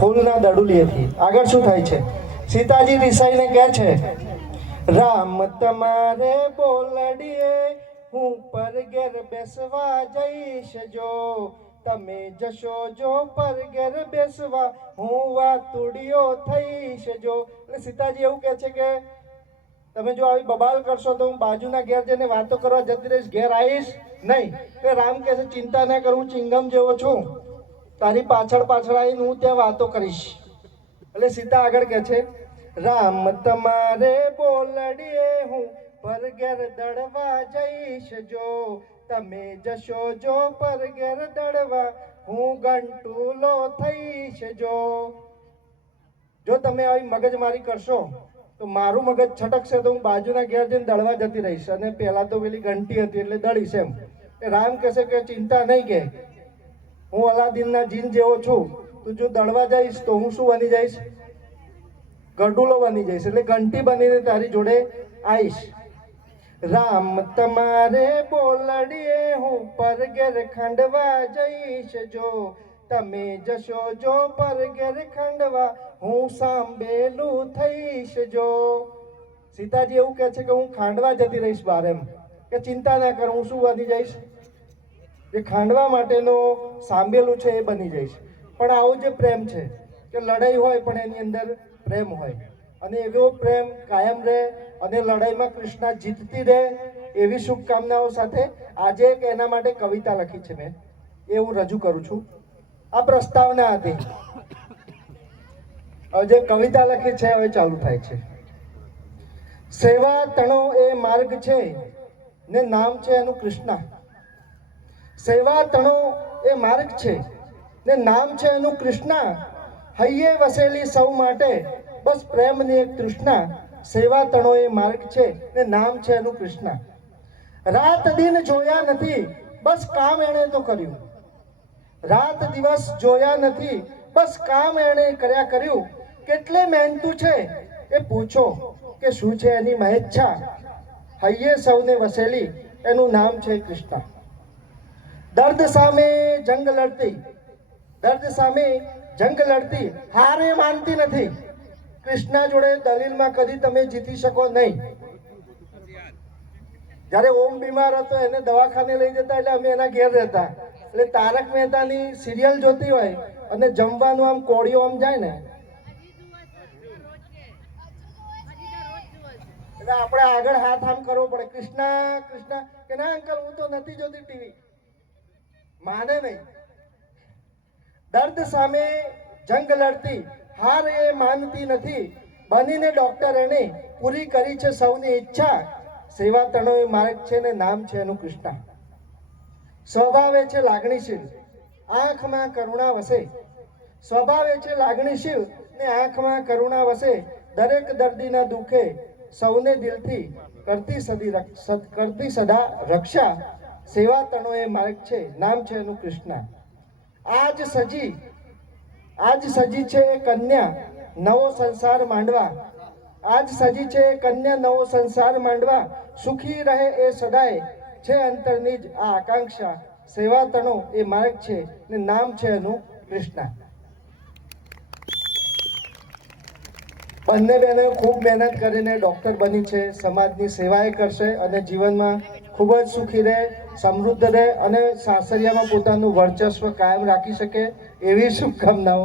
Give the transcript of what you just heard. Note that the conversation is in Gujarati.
ફૂલના દડુલીએથી આગળ શું થાય છે? સીતાજી રિસાઈને કહે છે, રામ તમારે બોલડીએ, હું પર ઘેર બેસવા જઈશ જો. તમે જશો જો પરગેર બેસવા, હું વાતુડિયો થઈશ જો. એટલે સીતાજી એવું કહે છે કે, તમે જો આવી બબાલ કરશો તો હું બાજુના ઘેર જઈને વાતો કરવા જતી રહીશ, ઘેર આવીશ નહીં. એટલે રામ કહે છે, ચિંતા ના કરું ચિંગમ જેવો છું. તારી પાછળ પાછળ આવીને હું ત્યાં વાતો કરીશ. એટલે સીતા આગળ કહે છે, રામ તમારે બોલડીએ હું, પરગેર દડવા જઈશ જો. તમે જશો જો પરગેર દડવા, હું ગંટુલો થઈશ જો. જો તમે આવી મગજમારી કરશો, તો મારું મગજ છટકશે તો હું બાજુના ઘેર જઈને દળવા જતી રહીશ. અને પહેલાં તો પેલી ઘંટી હતી એટલે દળીશ એમ. રામ કહેશે કે ચિંતા નહીં કે હું અલાદીનના જીન જેવો છું. તું જો દળવા જઈશ તો હું શું બની જઈશ? ગઢુલો બની જઈશ. એટલે ઘંટી બનીને તારી જોડે આવીશ. રામ તમારે બોલડીએ, હું પરગેર ખંડવા જઈશ. જો તમે જશો, જો પરગેર ખંડવા, હું સાંભેલું થઈશ. જો સીતાજી એવું કહે છે કે હું ખાંડવા જતી રહીશ બારે કે ચિંતા ના કર, હું શું વધી જઈશ? એ ખાંડવા માટેનો સાંભેલું છે એ બની જાય છે. પણ આવો જે પ્રેમ છે, કે લડાઈ હોય પણ એની અંદર પ્રેમ હોય. અને એવો પ્રેમ કાયમ રહે અને લડાઈમાં કૃષ્ણા જીતતી રહે એવી શુભકામનાઓ સાથે આજે એક એના માટે કવિતા લખી છે મેં. એ હું રજૂ કરું છું. આ પ્રસ્તાવના હતી હવે જે કવિતા લખી છે, હવે ચાલુ થાય છે. સેવા તણો એ માર્ગ છે ને નામ છે એનું કૃષ્ણા. સેવા તણો એ માર્ગ છે ને નામ છે એનું કૃષ્ણા. હૈયે વસેલી સૌ માટે બસ પ્રેમની એક તૃષ્ણા. સેવા તણો એ માર્ગ છે ને નામ છે એનું કૃષ્ણા. રાત દિન જોયા નથી, બસ કામ એણે તો કર્યું. રાત દિવસ જોયા નથી, બસ કામ એણે કર્યા કર્યું. કેટલે મહેનતું છે એ પૂછો કે શું છે એની મહેચ્છા. હૈયે સૌને વસેલી એનું નામ છે કૃષ્ણા. દર્દ સામે જંગ લડતી. દર્દ સામે જંગ લડતી. હાર એ માનતી નથી. કૃષ્ણ જોડે દલીલમાં કદી તમે જીતી શકો નહીં. જ્યારે ઓમ બીમાર હતો, એને દવાખાને લઈ જતા એટલે અમે એના ઘેર રહેતા. એટલે તારક મહેતાની સિરિયલ જોતી હોય અને જમવાનું આમ કોળીઓ આમ જાય ને. એટલે આપણે આગળ હાથ આમ કરવો પડે. કૃષ્ણા કૃષ્ણા કે ના અંકલ, હું તો નથી જોતી ટીવી. માને નહીં દર્દ સામે જંગ લડતી હાર એ માનતી નથી. બનીને ડોક્ટર એને પૂરી કરી છે સૌની ઈચ્છા. સેવા તણો એ માર્ગ છે ને નામ છે એનું કૃષ્ણા. સ્વભાવે છે લાગણીશીલ. આંખમાં કરુણા વસે. સ્વભાવે છે લાગણીશીલ ને આંખમાં કરુણા વસે. દરેક દર્દીના દુઃખે સૌને દિલથી કરતી સદી કરતી સદા રક્ષા સેવા તણો એ માર્ગ છે, નામ છે એનું કૃષ્ણા. આજ સજી આજ સજી છે કન્યા, નવો સંસાર માંડવા. આજ સજી છે એ કન્યા, નવો સંસાર માંડવા. સુખી રહે એ સદાય. છે અંતરની જ આ આકાંક્ષા. સેવા તણો એ માર્ગ છે ને નામ છે એનું કૃષ્ણા. બંને બહેનો ખૂબ મહેનત કરીને ડૉક્ટર બની છે, સમાજની સેવાએ કરશે અને જીવનમાં ખૂબ જ સુખી રહે, સમૃદ્ધ રહે અને સાસરિયામાં પોતાનું વર્ચસ્વ કાયમ રાખી શકે એવી શુભકામનાઓ